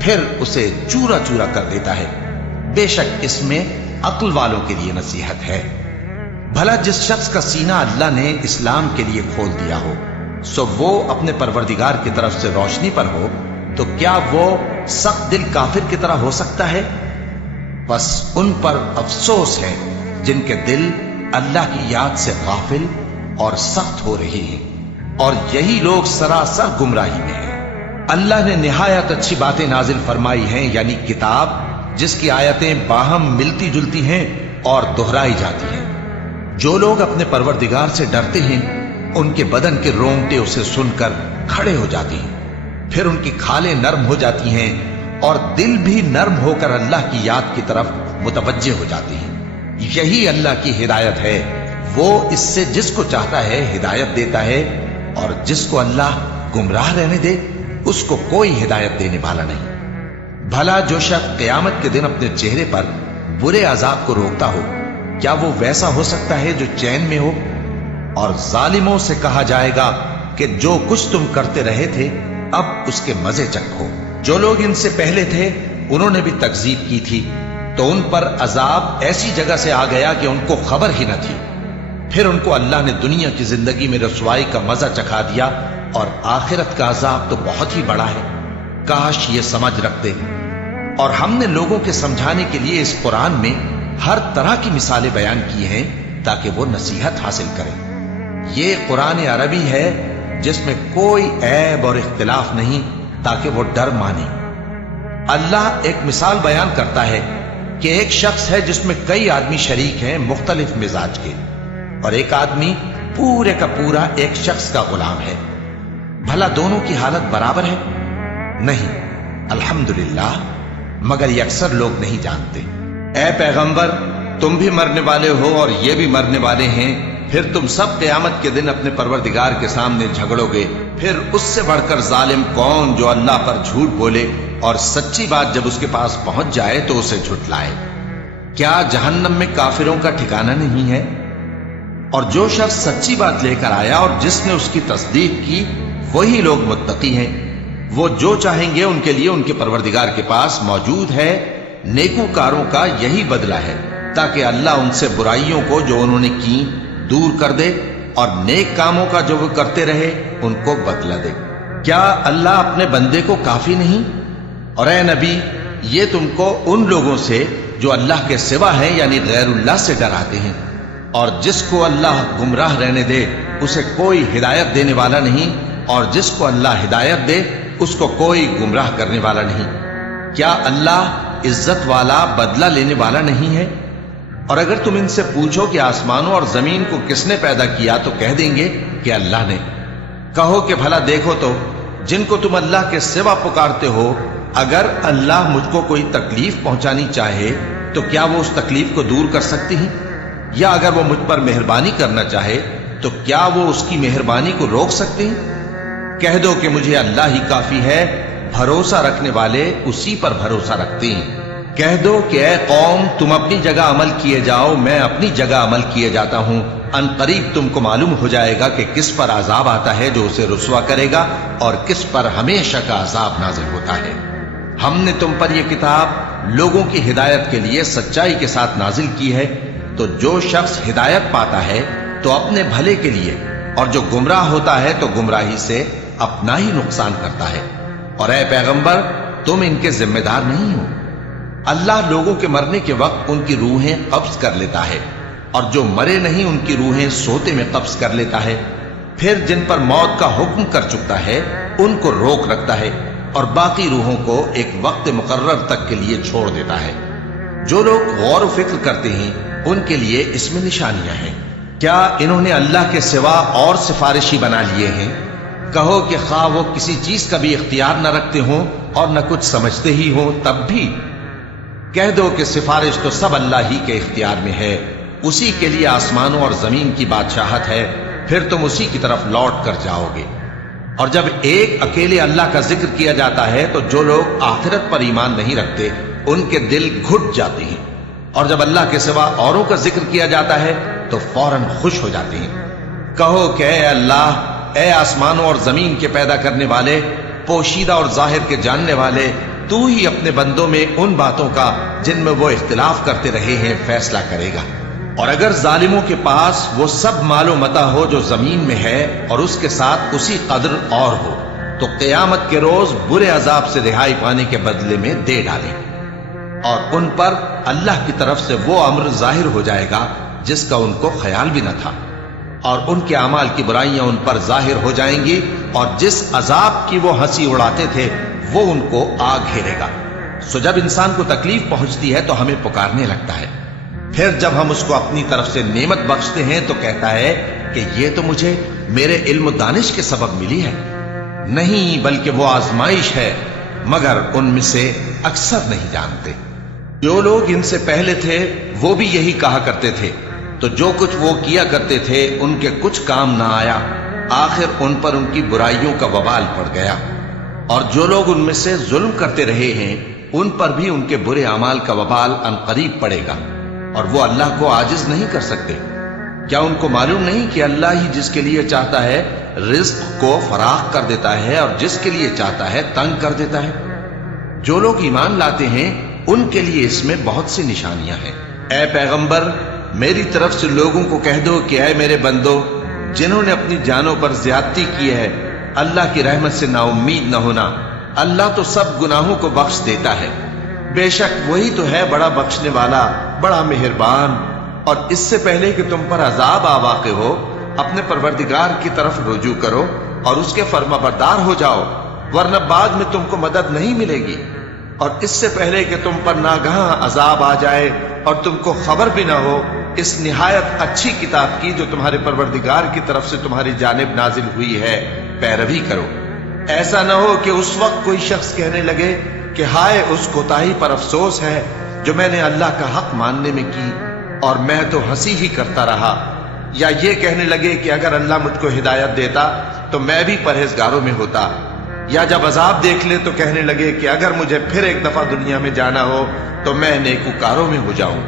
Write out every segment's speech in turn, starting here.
پھر اسے چورا چورا کر دیتا ہے۔ بے شک اس میں عقل والوں کے لیے نصیحت ہے۔ بھلا جس شخص کا سینہ اللہ نے اسلام کے لیے کھول دیا ہو، سو وہ اپنے پروردگار کی طرف سے روشنی پر ہو، تو کیا وہ سخت دل کافر کی طرح ہو سکتا ہے؟ بس ان پر افسوس ہے جن کے دل اللہ کی یاد سے غافل اور سخت ہو رہی ہیں، اور یہی لوگ سراسر گمراہی میں ہیں۔ اللہ نے نہایت اچھی باتیں نازل فرمائی ہیں، یعنی کتاب جس کی آیتیں باہم ملتی جلتی ہیں اور دہرائی جاتی ہیں۔ جو لوگ اپنے پروردگار سے ڈرتے ہیں ان کے بدن کے رونگٹے اسے سن کر کھڑے ہو جاتے ہیں، پھر ان کی کھالیں نرم ہو جاتی ہیں اور دل بھی نرم ہو کر اللہ کی یاد کی طرف متوجہ ہو جاتے ہیں۔ یہی اللہ کی ہدایت ہے، وہ اس سے جس کو چاہتا ہے ہدایت دیتا ہے، اور جس کو اللہ گمراہ رہنے دے اس کو کوئی ہدایت دینے والا نہیں۔ بھلا جو شخص قیامت کے دن اپنے چہرے پر برے عذاب کو روکتا ہو، کیا وہ ویسا ہو سکتا ہے جو چین میں ہو؟ اور ظالموں سے کہا جائے گا کہ جو کچھ تم کرتے رہے تھے اب اس کے مزے چکھو۔ جو لوگ ان سے پہلے تھے انہوں نے بھی تکذیب کی تھی، تو ان پر عذاب ایسی جگہ سے آ گیا کہ ان کو خبر ہی نہ تھی۔ پھر ان کو اللہ نے دنیا کی زندگی میں رسوائی کا مزہ چکھا دیا، اور آخرت کا عذاب تو بہت ہی بڑا ہے۔ کاش یہ سمجھ رکھتے۔ اور ہم نے لوگوں کے سمجھانے کے لیے اس قرآن میں ہر طرح کی مثالیں بیان کی ہیں تاکہ وہ نصیحت حاصل کریں۔ یہ قرآن عربی ہے جس میں کوئی عیب اور اختلاف نہیں، تاکہ وہ ڈر مانے۔ اللہ ایک مثال بیان کرتا ہے کہ ایک شخص ہے جس میں کئی آدمی شریک ہیں مختلف مزاج کے، اور ایک آدمی پورے کا پورا ایک شخص کا غلام ہے۔ بھلا دونوں کی حالت برابر ہے؟ نہیں، الحمدللہ، مگر یہ اکثر لوگ نہیں جانتے۔ اے پیغمبر، تم بھی مرنے والے ہو اور یہ بھی مرنے والے ہیں، پھر تم سب قیامت کے دن اپنے پروردگار کے سامنے جھگڑو گے۔ پھر اس سے بڑھ کر ظالم کون جو اللہ پر جھوٹ بولے اور سچی بات جب اس کے پاس پہنچ جائے تو اسے جھٹلائے۔ کیا جہنم میں کافروں کا ٹھکانہ نہیں ہے؟ اور جو شخص سچی بات لے کر آیا اور جس نے اس کی تصدیق کی، وہی لوگ متقی ہیں۔ وہ جو چاہیں گے ان کے لیے ان کے پروردگار کے پاس موجود ہے۔ نیکوکاروں کا یہی بدلہ ہے، تاکہ اللہ ان سے برائیوں کو جو انہوں نے کی دور کر دے، اور نیک کاموں کا جو وہ کرتے رہے ان کو بدلہ دے۔ کیا اللہ اپنے بندے کو کافی نہیں؟ اور اے نبی، یہ تم کو ان لوگوں سے جو اللہ کے سوا ہیں یعنی غیر اللہ سے ڈراتے ہیں، اور جس کو اللہ گمراہ رہنے دے اسے کوئی ہدایت دینے والا نہیں، اور جس کو اللہ ہدایت دے اس کو کوئی گمراہ کرنے والا نہیں۔ کیا اللہ عزت والا بدلہ لینے والا نہیں ہے؟ اور اگر تم ان سے پوچھو کہ آسمانوں اور زمین کو کس نے پیدا کیا تو کہہ دیں گے کہ اللہ نے۔ کہو کہ بھلا دیکھو تو جن کو تم اللہ کے سوا پکارتے ہو، اگر اللہ مجھ کو کوئی تکلیف پہنچانی چاہے تو کیا وہ اس تکلیف کو دور کر سکتی ہیں؟ یا اگر وہ مجھ پر مہربانی کرنا چاہے تو کیا وہ اس کی مہربانی کو روک سکتے ہیں؟ کہہ دو کہ مجھے اللہ ہی کافی ہے، بھروسہ رکھنے والے اسی پر بھروسہ رکھتے ہیں۔ کہہ دو کہ اے قوم، تم اپنی جگہ عمل کیے جاؤ، میں اپنی جگہ عمل کیے جاتا ہوں۔ ان قریب تم کو معلوم ہو جائے گا کہ کس پر عذاب آتا ہے جو اسے رسوا کرے گا، اور کس پر ہمیشہ کا عذاب نازل ہوتا ہے۔ ہم نے تم پر یہ کتاب لوگوں کی ہدایت کے لیے سچائی کے ساتھ نازل کی ہے، تو جو شخص ہدایت پاتا ہے تو اپنے بھلے کے لیے، اور جو گمراہ ہوتا ہے تو گمراہی سے اپنا ہی نقصان کرتا ہے۔ اور اے پیغمبر، تم ان کے ذمہ دار نہیں ہو۔ اللہ لوگوں کے مرنے کے وقت ان کی روحیں قبض کر لیتا ہے، اور جو مرے نہیں ان کی روحیں سوتے میں قبض کر لیتا ہے۔ پھر جن پر موت کا حکم کر چکتا ہے ان کو روک رکھتا ہے، اور باقی روحوں کو ایک وقت مقرر تک کے لیے چھوڑ دیتا ہے۔ جو لوگ غور و فکر کرتے ہیں ان کے لیے اس میں نشانیاں ہیں۔ کیا انہوں نے اللہ کے سوا اور سفارشی بنا لیے ہیں؟ کہو کہ خواہ وہ کسی چیز کا بھی اختیار نہ رکھتے ہوں اور نہ کچھ سمجھتے ہی ہوں تب بھی، کہہ دو کہ سفارش تو سب اللہ ہی کے اختیار میں ہے، اسی کے لیے آسمانوں اور زمین کی بادشاہت ہے، پھر تم اسی کی طرف لوٹ کر جاؤ گے۔ اور جب ایک اکیلے اللہ کا ذکر کیا جاتا ہے تو جو لوگ آخرت پر ایمان نہیں رکھتے ان کے دل گھٹ جاتے ہیں، اور جب اللہ کے سوا اوروں کا ذکر کیا جاتا ہے تو فوراً خوش ہو جاتے ہیں۔ کہو کہ اے اللہ، اے آسمانوں اور زمین کے پیدا کرنے والے، پوشیدہ اور ظاہر کے جاننے والے، تو ہی اپنے بندوں میں ان باتوں کا جن میں وہ اختلاف کرتے رہے ہیں فیصلہ کرے گا۔ اور اگر ظالموں کے پاس وہ سب مال و متاع ہو جو زمین میں ہے اور اس کے ساتھ اسی قدر اور ہو تو قیامت کے روز برے عذاب سے رہائی پانے کے بدلے میں دے ڈالیں، اور ان پر اللہ کی طرف سے وہ امر ظاہر ہو جائے گا جس کا ان کو خیال بھی نہ تھا، اور ان کے اعمال کی برائیاں ان پر ظاہر ہو جائیں گی، اور جس عذاب کی وہ ہنسی اڑاتے تھے وہ ان کو آ گھیرے گا۔ سو جب انسان کو تکلیف پہنچتی ہے تو ہمیں پکارنے لگتا ہے، پھر جب ہم اس کو اپنی طرف سے نعمت بخشتے ہیں تو کہتا ہے کہ یہ تو مجھے میرے علم و دانش کے سبب ملی ہے۔ نہیں، بلکہ وہ آزمائش ہے، مگر ان میں سے اکثر نہیں جانتے۔ جو لوگ ان سے پہلے تھے وہ بھی یہی کہا کرتے تھے، تو جو کچھ وہ کیا کرتے تھے ان کے کچھ کام نہ آیا، آخر ان پر ان کی برائیوں کا وبال پڑ گیا۔ اور جو لوگ ان میں سے ظلم کرتے رہے ہیں ان پر بھی ان کے برے اعمال کا وبال عنقریب پڑے گا، اور وہ اللہ کو عاجز نہیں کر سکتے۔ کیا ان کو معلوم نہیں کہ اللہ ہی جس کے لیے چاہتا ہے رزق کو فراخ کر دیتا ہے اور جس کے لیے چاہتا ہے تنگ کر دیتا ہے؟ جو لوگ ایمان لاتے ہیں ان کے لیے اس میں بہت سی نشانیاں ہیں۔ اے پیغمبر، میری طرف سے لوگوں کو کہہ دو کہ اے میرے بندو، جنہوں نے اپنی جانوں پر زیادتی کی ہے، اللہ کی رحمت سے نا امید نہ ہونا۔ اللہ تو سب گناہوں کو بخش دیتا ہے، بے شک وہی تو ہے بڑا بخشنے والا، بڑا مہربان۔ اور اس سے پہلے کہ تم پر عذاب آ واقع ہو، اپنے پروردگار کی طرف رجوع کرو اور اس کے فرما بردار ہو جاؤ، ورنہ بعد میں تم کو مدد نہیں ملے گی۔ اور اس سے پہلے کہ تم پر ناگہاں عذاب آ جائے اور تم کو خبر بھی نہ ہو، اس نہایت اچھی کتاب کی جو تمہارے پروردگار کی طرف سے تمہاری جانب نازل ہوئی ہے پیروی کرو۔ ایسا نہ ہو کہ اس وقت کوئی شخص کہنے لگے کہ ہائے اس کوتاہی پر افسوس ہے جو میں نے اللہ کا حق ماننے میں کی، اور میں تو ہنسی ہی کرتا رہا، یا یہ کہنے لگے کہ اگر اللہ مجھ کو ہدایت دیتا تو میں بھی پرہیزگاروں میں ہوتا، یا جب عذاب دیکھ لے تو کہنے لگے کہ اگر مجھے پھر ایک دفعہ دنیا میں جانا ہو تو میں نیکوکاروں میں ہو جاؤں۔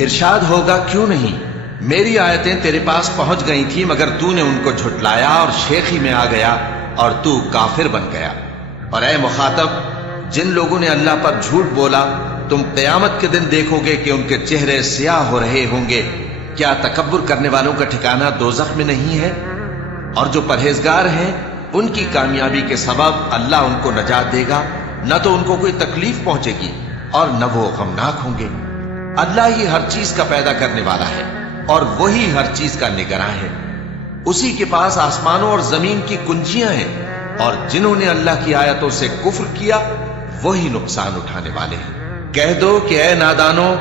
ارشاد ہوگا کیوں نہیں، میری آیتیں تیرے پاس پہنچ گئی تھی مگر تو نے ان کو جھٹلایا اور شیخی میں آ گیا اور تو کافر بن گیا۔ اور اے مخاطب، جن لوگوں نے اللہ پر جھوٹ بولا تم قیامت کے دن دیکھو گے کہ ان کے چہرے سیاہ ہو رہے ہوں گے۔ کیا تکبر کرنے والوں کا ٹھکانہ دوزخ میں نہیں ہے؟ اور جو پرہیزگار ہیں ان کی کامیابی کے سبب اللہ ان کو نجات دے گا، نہ تو ان کو کوئی تکلیف پہنچے گی اور نہ وہ غمناک ہوں گے۔ اللہ ہی ہر چیز کا پیدا کرنے والا ہے اور وہی ہر چیز کا نگراں ہے۔ اسی کے پاس آسمانوں اور زمین کی کنجیاں ہیں، اور جنہوں نے اللہ کی آیتوں سے کفر کیا وہی نقصان اٹھانے والے ہیں۔ کہہ دو کہ اے نادانو،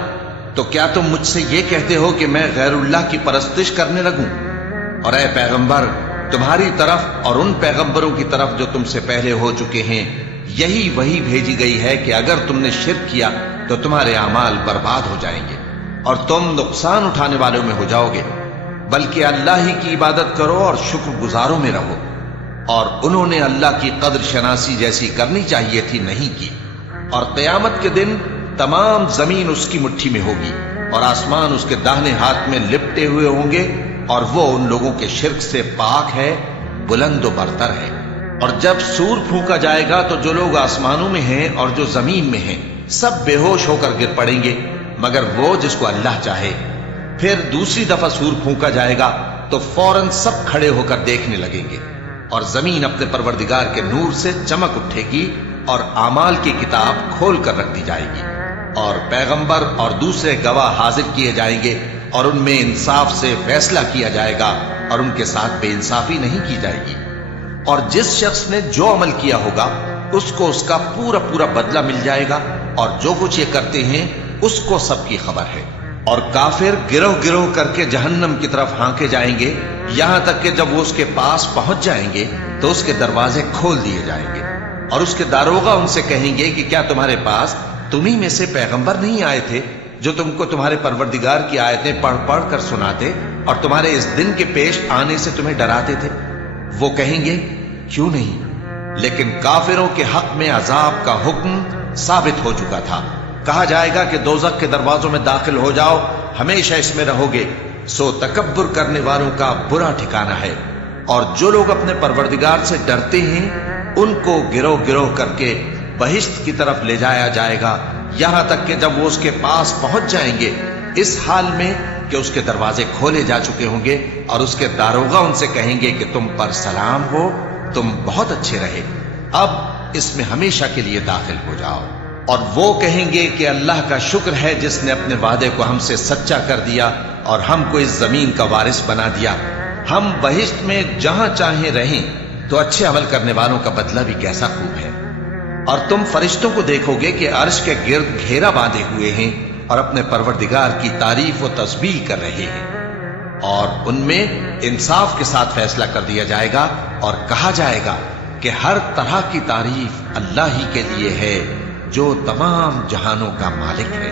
تو کیا تم مجھ سے یہ کہتے ہو کہ میں غیر اللہ کی پرستش کرنے لگوں؟ اور اے پیغمبر، تمہاری طرف اور ان پیغمبروں کی طرف جو تم سے پہلے ہو چکے ہیں یہی وہی بھیجی گئی ہے کہ اگر تم نے شرک کیا تو تمہارے اعمال برباد ہو جائیں گے اور تم نقصان اٹھانے والوں میں ہو جاؤ گے، بلکہ اللہ ہی کی عبادت کرو اور شکر گزاروں میں رہو۔ اور انہوں نے اللہ کی قدر شناسی جیسی کرنی چاہیے تھی نہیں کی۔ اور قیامت کے دن تمام زمین اس کی مٹھی میں ہوگی اور آسمان اس کے داہنے ہاتھ میں لپٹے ہوئے ہوں گے، اور وہ ان لوگوں کے شرک سے پاک ہے، بلند و برتر ہے۔ اور جب سور پھونکا جائے گا تو جو لوگ آسمانوں میں ہیں اور جو زمین میں ہیں سب بے ہوش ہو کر گر پڑیں گے مگر وہ جس کو اللہ چاہے۔ پھر دوسری دفعہ سور پھونکا جائے گا تو فوراً سب کھڑے ہو کر دیکھنے لگیں گے، اور زمین اپنے پروردگار کے نور سے چمک اٹھے گی اور اعمال کی کتاب کھول کر رکھ دی جائے گی، اور پیغمبر اور دوسرے گواہ حاضر کیے جائیں گے، اور ان میں انصاف سے فیصلہ کیا جائے گا اور ان کے ساتھ بے انصافی نہیں کی جائے گی۔ اور جس شخص نے جو عمل کیا ہوگا اس کو اس کا پورا پورا بدلہ مل جائے گا، اور جو کچھ یہ کرتے ہیں اس کو سب کی خبر ہے۔ اور کافر گروہ گروہ کر کے جہنم کی طرف ہانکے جائیں گے، یہاں تک کہ جب وہ اس کے پاس پہنچ جائیں گے تو اس کے دروازے کھول دیے جائیں گے، اور اس کے داروغہ ان سے کہیں گے کہ کیا تمہارے پاس تمہیں میں سے پیغمبر نہیں آئے تھے جو تم کو تمہارے پروردگار کی آیتیں پڑھ پڑھ کر سناتے اور تمہارے اس دن کے پیش آنے سے تمہیں ڈراتے تھے؟ وہ کہیں گے کیوں نہیں، لیکن کافروں کے حق میں عذاب کا حکم ثابت ہو چکا تھا۔ کہا جائے گا کہ دوزخ کے دروازوں میں داخل ہو جاؤ، ہمیشہ اس میں رہو گے، سو تکبر کرنے والوں کا برا ٹھکانہ ہے۔ اور جو لوگ اپنے پروردگار سے ڈرتے ہیں ان کو گروہ گروہ کر کے بہشت کی طرف لے جایا جائے گا، یہاں تک کہ جب وہ اس کے پاس پہنچ جائیں گے اس حال میں کہ اس کے دروازے کھولے جا چکے ہوں گے، اور اس کے داروغہ ان سے کہیں گے کہ تم پر سلام ہو، تم بہت اچھے رہے، اب اس میں ہمیشہ کے لیے داخل ہو جاؤ۔ اور وہ کہیں گے کہ اللہ کا شکر ہے جس نے اپنے وعدے کو ہم سے سچا کر دیا اور ہم کو اس زمین کا وارث بنا دیا، ہم بہشت میں جہاں چاہیں رہیں، تو اچھے عمل کرنے والوں کا بدلہ بھی کیسا خوب ہے۔ اور تم فرشتوں کو دیکھو گے کہ عرش کے گرد گھیرا باندھے ہوئے ہیں اور اپنے پروردگار کی تعریف و تسبیح کر رہے ہیں، اور ان میں انصاف کے ساتھ فیصلہ کر دیا جائے گا اور کہا جائے گا کہ ہر طرح کی تعریف اللہ ہی کے لیے ہے جو تمام جہانوں کا مالک ہے۔